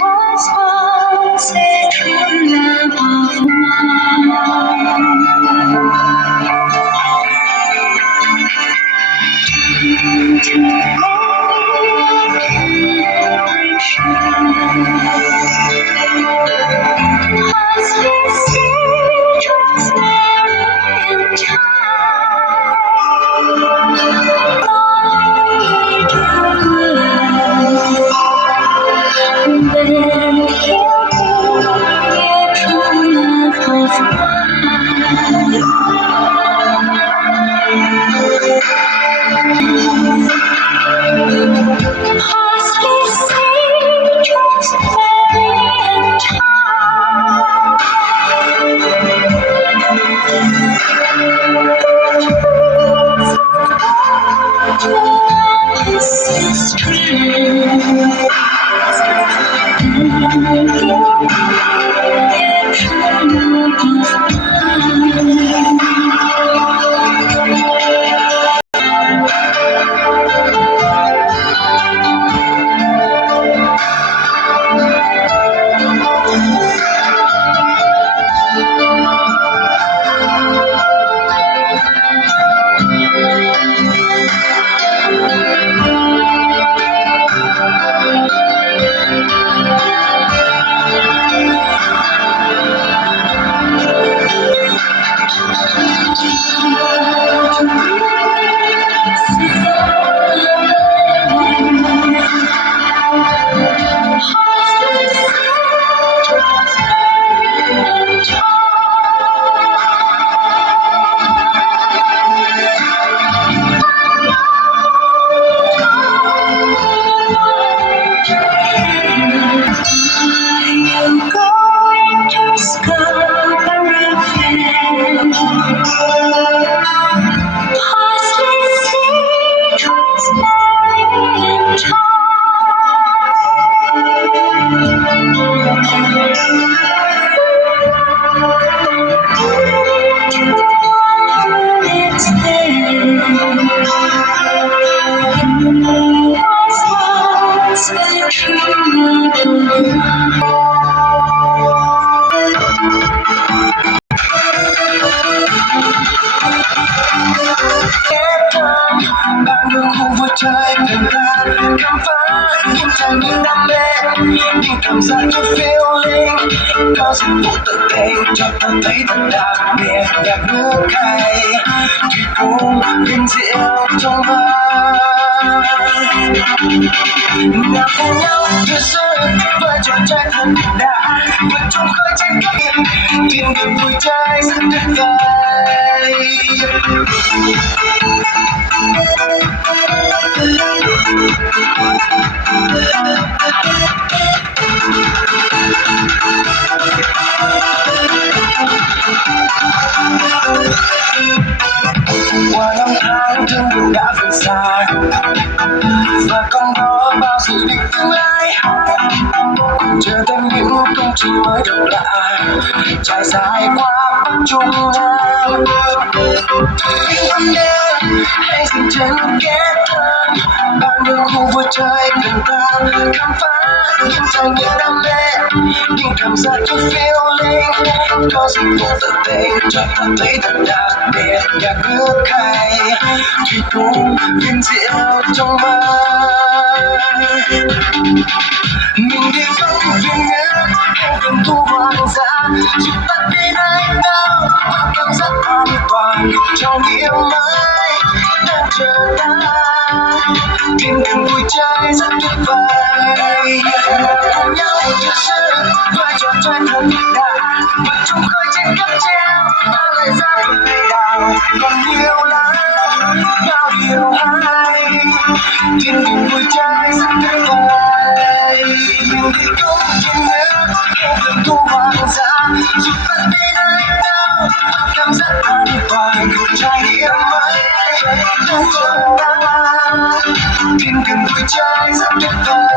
was once a true love of mine. To me, as we see transparent cảm giác như feeling có dịch vụ tự tình cho ta thấy thật đặc biệt nhạc nước hay thủy cung viên diệu trong vơi nào cùng nhau đưa sức với trò chơi thật đã vượt trong khơi tranh các biển tìm được vui chơi rất tuyệt vời qua năm tháng thương yêu đã về xa và còn đó bao dự định tương lai chờ thêm những công trình mới độc lạ trải dài qua bắc trung nam những vấn đề hãy dừng chân ghé thăm bao nhiêu khu vui chơi gần ta khám phá những trải nghiệm đam mê những cảm giác như feeling có dịch vụ tự tình cho ta thấy thật đặc biệt nhạc nước hay thủy cung viên diệu trong vơi mình đi công viên nước hay vườn thu hoang dã giúp ta đi nơi đâu và cảm giác an toàn trong yêu mới đang chờ ta tìm đường vui chơi rất tuyệt vời cùng nhau đưa sức với trò chơi thật đã vượt chung khơi trên cáp treo ta lại ra vời đào còn nhiều lắm bao điều hay tìm đường vui chơi rất tuyệt vời mình đi công viên nước hay vườn thu hoang dã giúp ta đi nơi đâu và cảm giác an toàn trải nghiệm mới đang chờ ta tìm đường vui chơi rất tuyệt vời